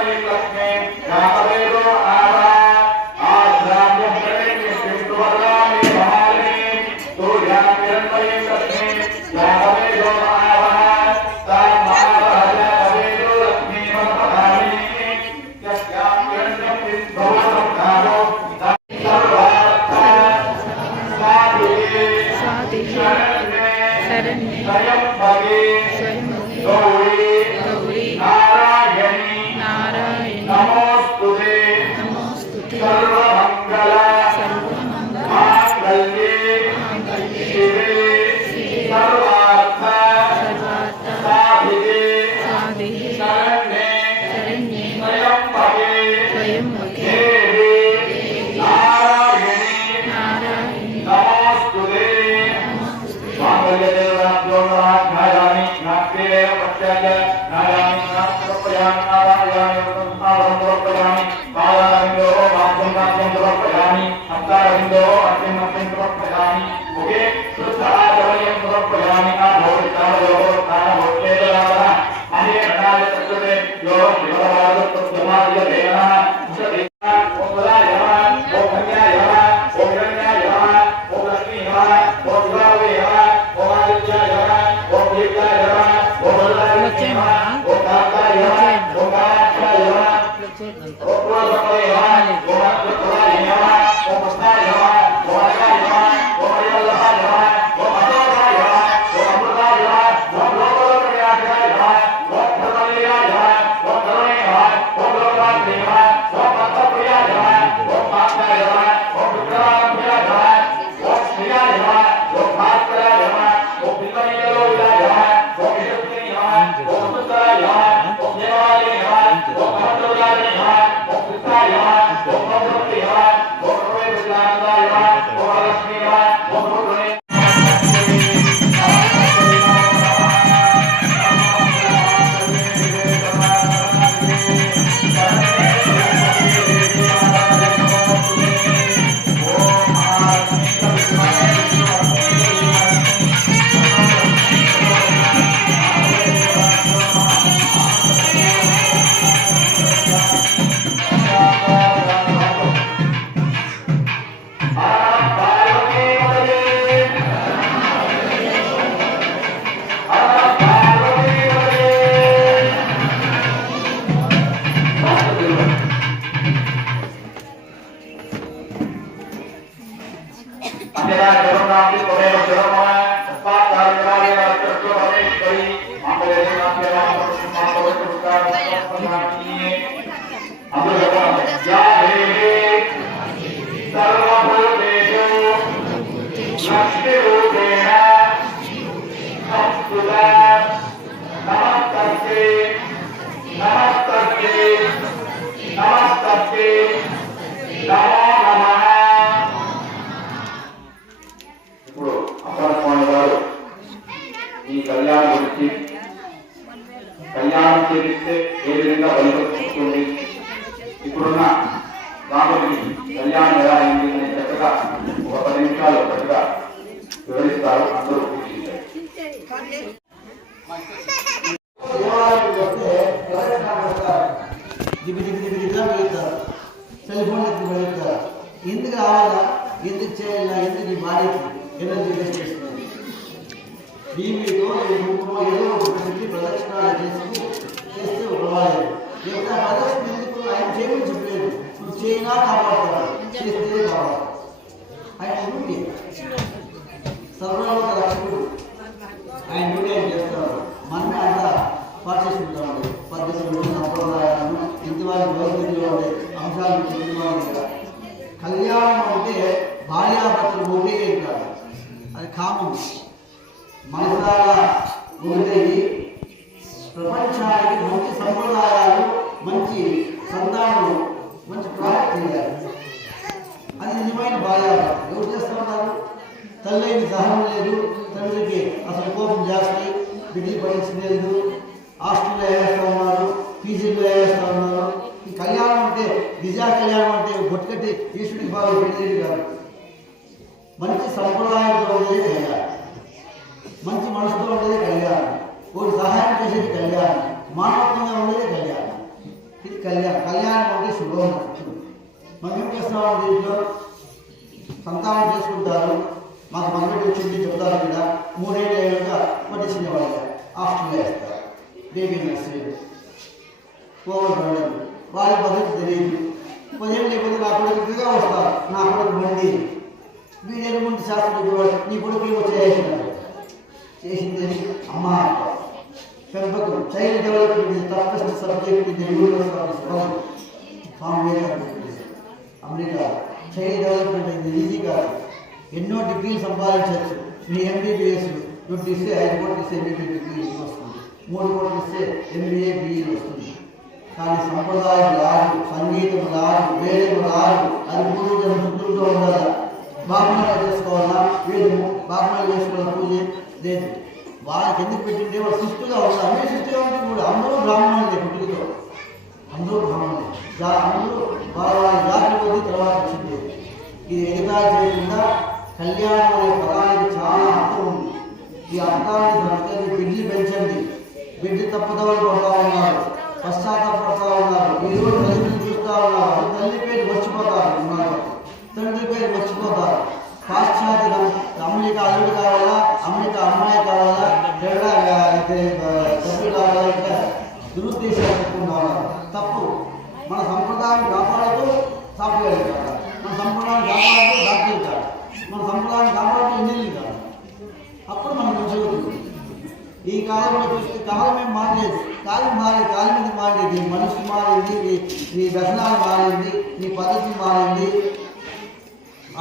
सम्मिलित हैं यहाँ पर Để. ఓం పుస్తకాయ ఓం పుస్తకాయ ఎందుకు చేయాలి? ఎందుకు ఈ భార్యకి ఎనర్జీ వేస్ట్ చేస్తుంది దీనితో ఈ రూపంలో ఏదో ఒకటి ప్రదక్షిణాలు చేస్తూ చేస్తే పర్వాలేదు లేకపోతే ఆ ప్రదక్షిణ ఎందుకు? ఆయన చేయమని చెప్పలేదు. నువ్వు చేయినా కాపాడుతాడు చేస్తే కావాలి. ఆయన డ్యూటీ. సర్వలోక రక్షకుడు. ఆయన డ్యూటీ ఆయన చేస్తారు మనమే అంతా పాటిస్తుంటామండి పద్ధతులు సంప్రదాయాలను ఇంటి వారి భవిష్యత్తులో ఉండే అంశాలను చెప్తున్నాం కళ్యాణం భార్యాభర్తలు ఒకటే కాదు అది కామం మనసారా ఉండేది ప్రపంచానికి మంచి సంప్రదాయాలు మంచి సంతానం మంచి ప్రాప్తి చేయాలి అది నిజమైన భార్యాభర్త ఎవరు చేస్తూ ఉన్నారు తల్లికి సహనం లేదు తండ్రికి అసలు కోపం జాస్తి బిడ్డలు పడించింది లేదు హాస్టల్లో వేస్తూ ఉన్నారు పీజీలో వేస్తూ ఉన్నారు ఈ కళ్యాణం అంటే నిజా కళ్యాణం అంటే బొట్టుకట్టి ఈశ్వరుడికి బాగా పెట్టేది కాదు మంచి సంప్రదాయంతో ఉండేది కళ్యాణం. మంచి మనసుతో ఉండేది కళ్యాణం. ఒకటి సహాయం చేసేది కళ్యాణం. మానవత్వంగా ఉండేది కళ్యాణం. ఇది కళ్యాణం. కళ్యాణం అంటే శుభం మనం ఏం చేస్తామండి దీంట్లో? సంతానం చేసుకుంటారు. మాకు మగబిడ్డ వచ్చింది చెప్తారు కదా మూడేళ్ళ ఏళ్ళుగా పట్టించిన వాళ్ళు హాస్టల్లో వేస్తారు. బేబీ నర్సరీ ఓవర్ బర్డన్ వాళ్ళ పద్ధతి తెలియదు. పదిహేను లేకపోతే నా కొడుకుగా వస్తారు. నా కొడుకు బండి వీడేళ్ళ ముందు శాస్త్రం నీ కొడుకు ఏమో చేసినాడు చేసింది అమ్మ. పెంపకం child development is subject in universe from America. Child development అనేది ఈజీ కాదు. ఎన్నో డిగ్రీలు సంపాదించవచ్చు. నీ ఎంబీబీఎస్ నువ్వు ఇస్తే ఐదు కోట్లు ఇస్తే ఎంబీబీ డిగ్రీ వస్తుంది. మూడు కోట్లు ఇస్తే ఎంబీఏ బీఈ వస్తుంది. కానీ సంప్రదాయం రాదు సంగీతం రాదు వేదం రాదు అది పూర్వజనం శుద్ధులతో ఉండాలి? బాగుమలు చేసుకోవాలా? వేదము బాగుమలు చేసుకోవాలా పూజ లేదు. వాళ్ళకి ఎందుకు పెట్టింటే వాళ్ళు శిస్తుగా ఉంటారు అన్ని శిస్తుగా ఉంటే కూడా అందరూ బ్రాహ్మణులే పుట్టుకతో. అందరూ బ్రాహ్మణులే. జా అందరూ వాళ్ళ వాళ్ళ జాతి పోతే తర్వాత వచ్చింది. ఇది ఎదుగా చేయకుండా కళ్యాణం అనే పదానికి చాలా అర్థం ఉంది. ఈ అర్థాన్ని సంస్కరించి బిడ్డలు పెంచండి. బిడ్డ తప్పుదవలు పడతా ఉన్నారు పశ్చాత్తాప ఉన్నారు ఈ రోజు తల్లిని చూస్తూ ఉన్నారు తల్లి పేరు మర్చిపోతారు ఉన్నారు తండ్రి పేరు మర్చిపోతారు పాశ్చాత్య అమెరికా అల్లుడు కావాలా అమెరికా అమ్మాయి కావాలా లేదా సభ్యులు కావాలా ఇంకా దురుద్దేశాలు పెట్టుకున్నారు తప్పు. మన సంప్రదాయం కాపాడుతూ సాఫ్ట్వేర్ మన సంప్రదాయం కాపాడుతూ డాక్టర్ కాదు మన సంప్రదాయం కాపాడుతూ ఇంజనీరింగ్ కాదు అప్పుడు మనం మంచిగా ఈ కాలంలో చూస్తే కాలం ఏం మారలేదు. కాలం మారే కాలం మీద మారేది? నీ మనసు మారింది నీ నీ వ్యసనాలు మారింది నీ పద్ధతి మారింది.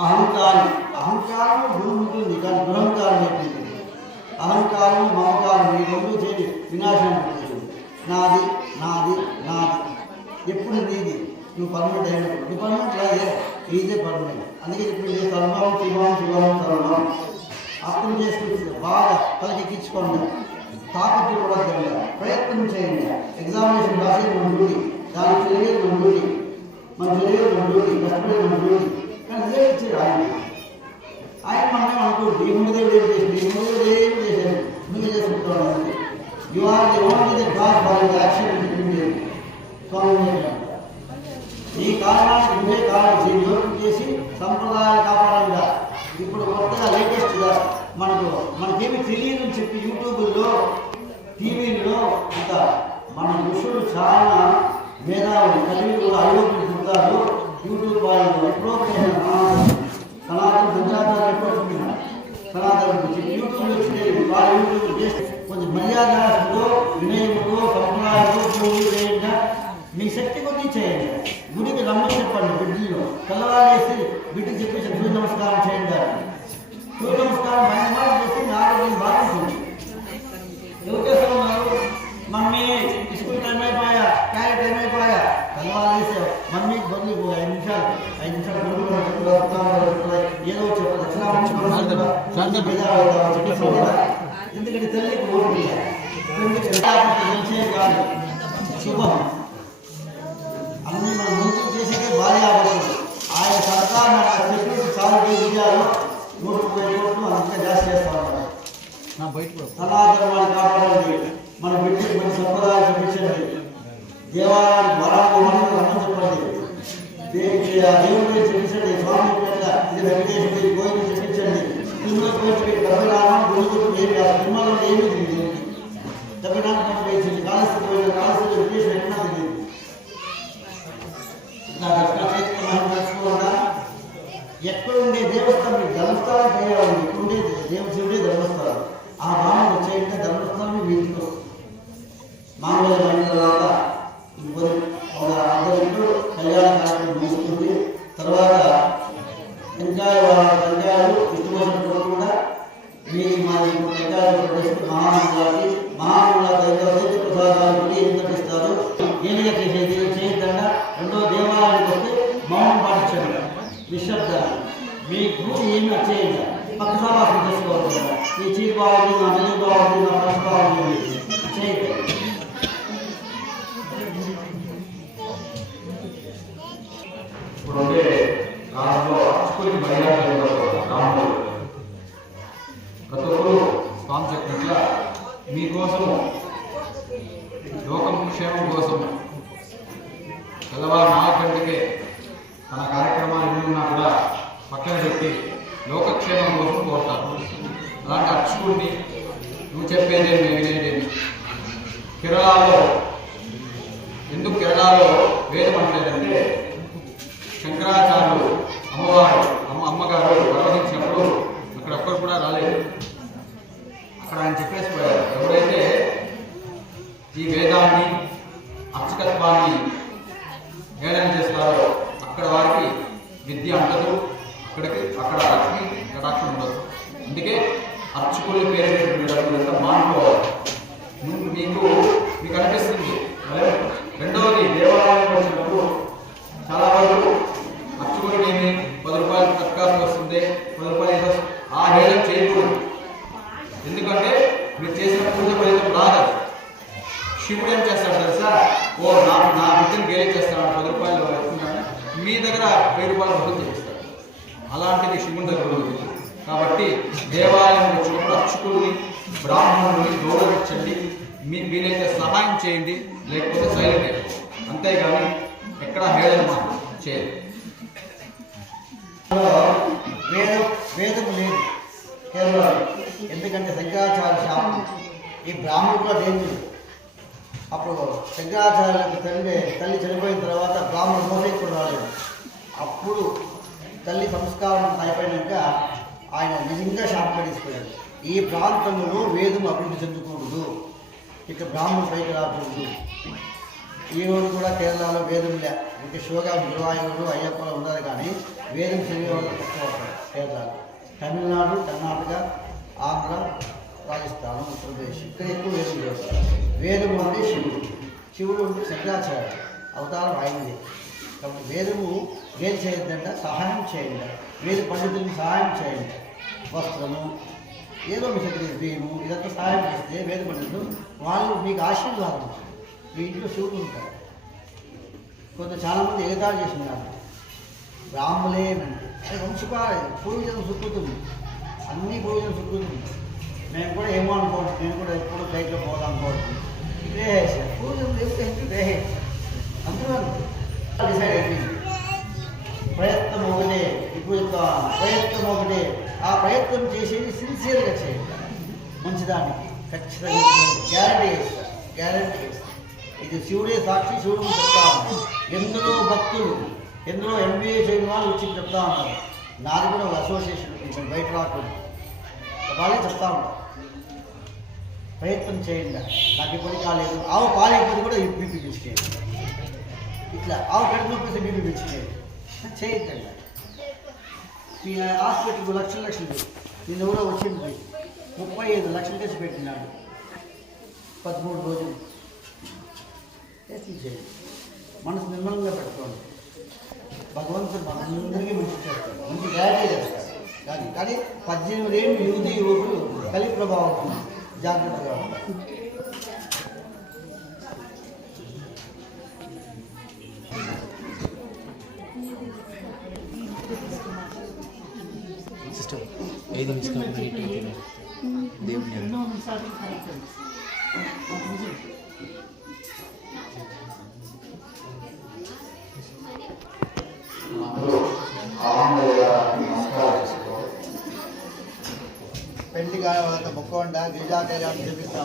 అహంకారం. అహంకారం గుణం ఉంటుంది కానీ దురహంకారం ఏంటి అహంకారం మమకారం. ఈ రెండు చేసి వినాశనం ఉంటుంది నాది నాది నాది. ఎప్పుడు నీది? నువ్వు పర్మనెంట్ అయినప్పుడు. నువ్వు పర్మనెంట్ లాగే ఈజే పర్మనెంట్. అందుకే ఇప్పుడు ఏ సర్వం శివం శివం సర్వం. అర్థం చేసుకుంటుంది బాగా తలకెక్కించుకోండి. తాపత్రి కూడా తెలియదు ప్రయత్నం చేయండి. ఎగ్జామినేషన్ రాసే ముందు దాని తెలియదు మన మన తెలియదు మన డ్యూటీ కష్టపడేది కానీ రిజల్ట్ ఇచ్చాడు ఆయన. ఆయన మనం మనకు ఈ ముందు ఏం చేసింది ఈ ముందు ఏం చేశాడు? నువ్వే చేసుకుంటాడు you are the only the god for the action స్వామి ఈ కారణానికి నువ్వే కారణం. దీన్ని యోగం చేసి సంప్రదాయాలు కాపాడంగా ఇప్పుడు కొత్తగా లేటెస్ట్గా మనకు మనకేమి తెలియదని చెప్పి యూట్యూబ్లో టీవీలో అంత మన ఋషులు చాలా మేధావులు కలిగి కూడా అయోగ్యులు పుడతారు యూట్యూబ్ వాళ్ళు ఎప్పుడో సనాతన సంజాతాలు ఎప్పుడో చూపిన సనాతన గురించి యూట్యూబ్ వచ్చినవి వాళ్ళు యూట్యూబ్ చేస్తే కొంచెం మర్యాదతో వినయముతో సంప్రదాయంతో పూజ చేయండి మీ శక్తి కొద్దీ చేయండి గుడికి రమ్మని చెప్పండి బిడ్డలో తెల్లవారేసి బిడ్డకి చెప్పేసి సూర్య నమస్కారం చేయండి సూర్య నమస్కారం పైన మాట చేస్తే మీ ఆరోగ్యం బాగుంటుంది ఎవరు చేస్తూ ఉన్నారు మమ్మీ స్కూల్ టైం అయిపోయా క్యారెట్ టైం అయిపోయా మమ్మీ బదులు ఐదు నిమిషాలు ఐదు నిమిషాలు ఏదో ఎందుకంటే తల్లికి శుభం. అన్ని మనం మంచి చేసేదే భారీ ఆలోచన ఆయన సరకారు చెప్పేసి చాలా విజయాలు నూట ముప్పై కోట్లు అంతగా జాస్తి చేస్తా ఉంటారు సనాతన కాపాడండి. మన బిడ్డకి మంచి సంప్రదాయాలు చూపించండి. దే- ఆ దేవుడి దేవుడిని చూపించండి స్వామి పేట ఇది వెంకటేశ్వరి గోవిని చూపించండి. తిరుమల గర్భరామం డెబ్బై నాలుగు ఏమి కాదు తిరుమలలో ఏమీ తెలియదు డెబ్బై వేసింది కాళహస్తి పోయిన కాళహస్తి వెంకటేశ్వర ఎట్లా తెలియదు. ఎక్కడ చేతికి ఎక్కడుండే దేవస్థానం ధర్మస్థానం చేయాలి ఎక్కడుండే దేవశివుడే ధర్మస్థానం ఆ భావన వచ్చేయంటే ధర్మస్థానం మీ మామూలు మండలం క్షేమం కోసం. తెల్లవారు నాలుగు గంటకే తన కార్యక్రమాలు ఎన్ని ఉన్నా కూడా పక్కన పెట్టి లోకక్షేమం కోసం కోరుతారు. అలాంటి అర్చకుడిని నువ్వు చెప్పేదే వినేదేమి కేరళలో ఎందుకు కేరళలో వేదం అంటలేదంటే శంకరాచార్యులు అమ్మవారు అమ్మ అమ్మగారు ప్రవహించినప్పుడు అక్కడ ఒక్కరు కూడా రాలేదు. అక్కడ ఆయన చెప్పేసి పోయారు. ఎవరైతే ఈ వేదాన్ని అర్చకత్వాన్ని హేళన చేస్తారో అక్కడ వారికి విద్య అంటదు అక్కడికి అక్కడ లక్ష్మి కటాక్షం ఉండదు. అందుకే అర్చకులు పేరు పెట్టుకునేటప్పుడు మానుకోవాలి. మీకు మీకు అనిపిస్తుంది అదే రెండవది దేవాలయం వచ్చినప్పుడు చాలా వరకు అర్చకుడికి ఏమి పది రూపాయలు తక్కువ వస్తుంది పది రూపాయలు ఏదో ఆ హేళన చేయకూడదు ఎందుకంటే మీరు చేసిన పూజ ఫలితం రాదు శివుడు ఏం చేస్తాడు తెలుసా ఓ నా నా బిడ్డను గేలి చేస్తాడు పది రూపాయలు ఇస్తున్నాడు మీ దగ్గర వెయ్యి రూపాయలు వసూలు చేస్తాడు అలాంటిది శివుని దగ్గర ఉంది కాబట్టి దేవాలయం వచ్చినప్పుడు అర్చకుల్ని బ్రాహ్మణుల్ని గౌరవించండి మీకు వీలైతే సహాయం చేయండి లేకపోతే సైలెంట్ అయిపోండి అంతేగాని ఎక్కడ హేళన మాత్రం చేయదు వేదం వేదం లేదు కేరళలో ఎందుకంటే శంకరాచార్య శాపం ఈ బ్రాహ్మణుడు కూడా డేంజర్ అప్పుడు శంకరాచార్యులకు తల్లి తల్లి చనిపోయిన తర్వాత బ్రాహ్మణుడు మోసేకుడు రాలేదు అప్పుడు తల్లి సంస్కారం అయిపోయినాక ఆయన నిజంగా షాప్ పడిపోయాడు ఈ ప్రాంతంలో వేదం అభివృద్ధి చెందకూడదు ఇక బ్రాహ్మణ పైకి రాకూడదు. ఈ రోజు కూడా కేరళలో వేదం లే. ఇంకా శివగా గురువాయూరు అయ్యప్పలో ఉన్నారు కానీ వేదం చదివే వాళ్ళు తక్కువ కేరళలో. తమిళనాడు కర్ణాటక ఆంధ్ర రాజస్థాన్ ఉత్తరప్రదేశ్ ఇక్కడ ఎక్కువ వేదం చేస్తారు. వేదము అంటే శివుడు. శివుడు శంకరాచార్య అవతారం అయింది కాబట్టి వేదము ఏం చేయొద్దంటే సహాయం చేయండి. వేద పండితులకు సహాయం చేయండి. వస్త్రము ఏదో మీ బియ్యము ఇదంతా సహాయం చేస్తే వేద పండితులు వాళ్ళు మీకు ఆశీర్వాదం మీ ఇంట్లో శివుడు ఉంటారు కొంత చాలామంది ఎగతాళి చేస్తున్నారు. బ్రాహ్మలే అది వంశపారం పూర్వజనం సుకృతం అన్ని పూర్వజనం సుక్కుతుంది మేము కూడా ఏమో అనుకోవచ్చు నేను కూడా ఎప్పుడు ఫ్లైట్లో పోదాం అనుకోవచ్చు ఇదే పూర్వజనం దేవుడు ఇదే అందరూ డిసైడ్ అయిపోయింది. ప్రయత్నం ఒకటే ఇప్పుడు యొక్క ప్రయత్నం ఒకటే ఆ ప్రయత్నం చేసేది సిన్సియర్గా చేయాలి మంచిదానికి. ఖచ్చితంగా గ్యారంటీ చేస్తారు గ్యారంటీ చేస్తారు ఇది శివుడే సాక్షి శివుడు చెప్తాను చెప్తా భక్తులు ఎందులో ఎంబీఏ చేయని వాళ్ళు వచ్చి చెప్తా ఉన్నారు. నాది కూడా ఒక అసోసియేషన్ కొంచెం బయట రాకుండా. వాళ్ళే చెప్తా ఉంటారు ప్రయత్నం చేయండి. నాకు ఇప్పటికి కాలేదు. ఆవు పాలైపోతే కూడా బీపీ పిలిచేయండి ఇట్లా ఆవు కడుపు నొప్పి బీపీ చేయొద్దండి మీ హాస్పిటల్కి లక్షలు లక్షలు నిన్న కూడా వచ్చింది. ముప్పై ఐదు లక్షలు తెచ్చి పెట్టినాడు. పదమూడు రోజులు. టెస్టులు చేయండి మనసు నిర్మలంగా పెట్టుకోండి. భగవంతుడు మనందరికీ మంచి చేస్తాడు. మంచి గ్యారంటీ చేస్తాడు. కానీ కానీ పద్దెనిమిది ఏళ్ళు యువతి యువకులు కలి ప్రభావం ఉంది. జాగ్రత్తగా ఉంటారు ఐదు నిమిషాలు నైట్ అవుతుంది దేవుడు పెళ్ళి కాని వాళ్ళతో మొక్కకుండా గిరిజాకర్యాన్ని చూపిస్తా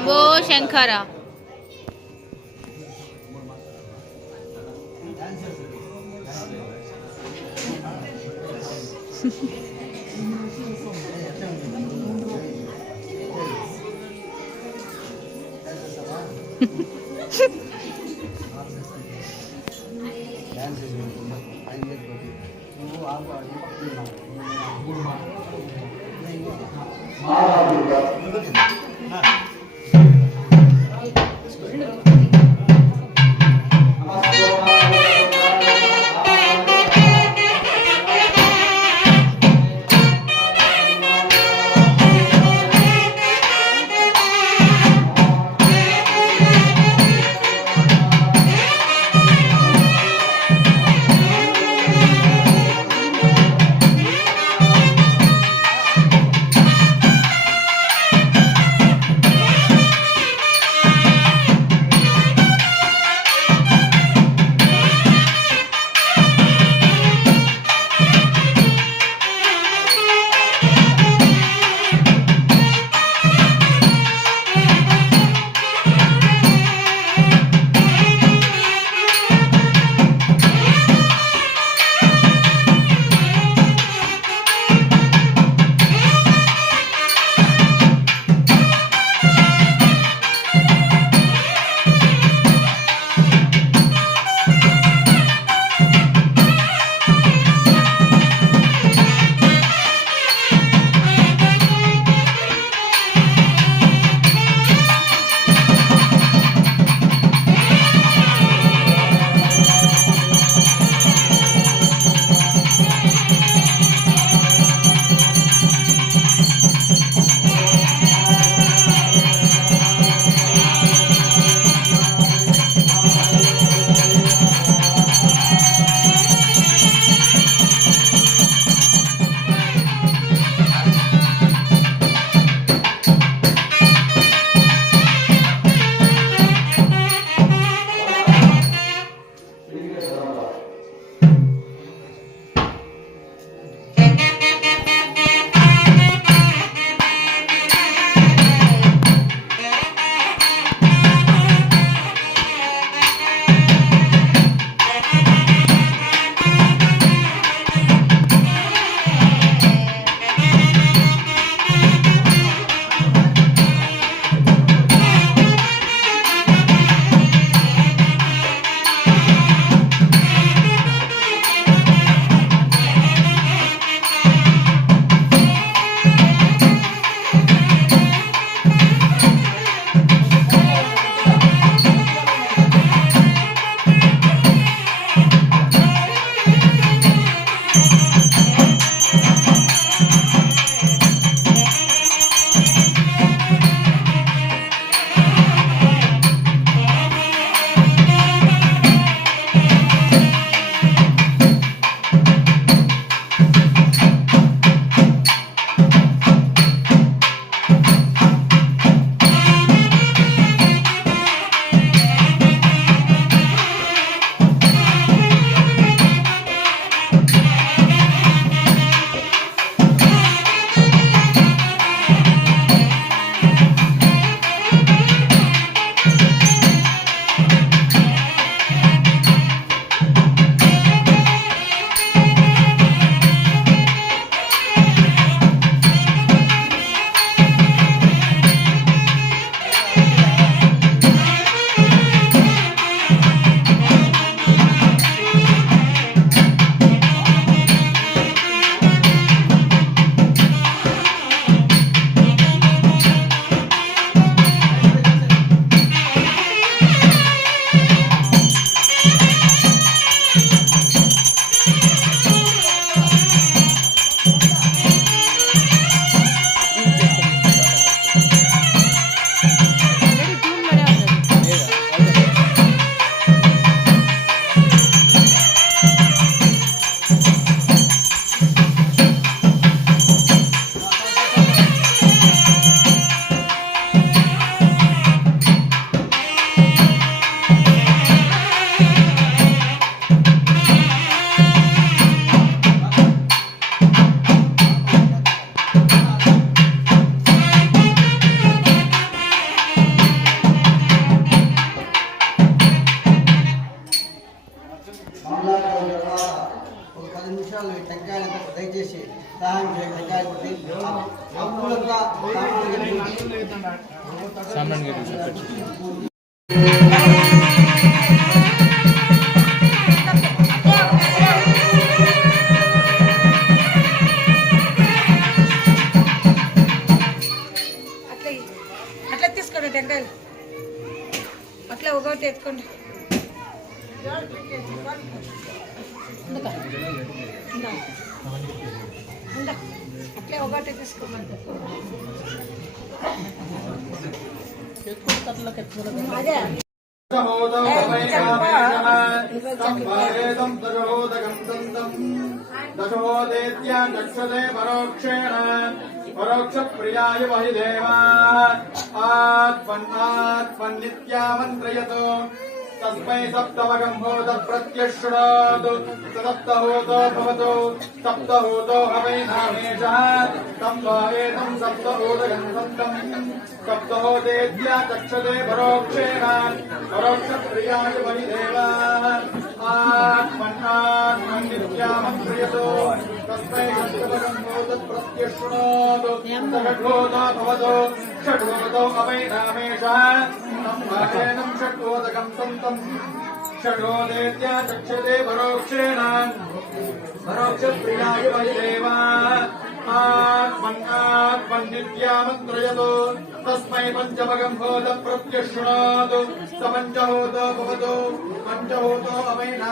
शंभो शंकर Maravilha. तत्प्रत्यशृणोतु सदप्तहोतो भवतु, सप्तहोतो हवैधामेषः तम् भावेदम् सप्तहोदयन्तम् सप्तहोतेभ्या चक्षते परोक्षेण परोक्षप्रियाय बलिदेवाः आत्मन्नात्मन्नित्यामम् प्रियतो, तस्मै सप्तपदम्भो तत्प्रत्यशृणोतु सघोतो षडोदेत्या चक्षते परोक्षेण परोक्षप्रियाय वैदेवा आत्मन्नात्मन्नित्यामन्त्रयतो तस्मै पञ्चमगम्भोत प्रत्यशृणोतु स पञ्चहोतो भवतु पञ्चहोतो अवैना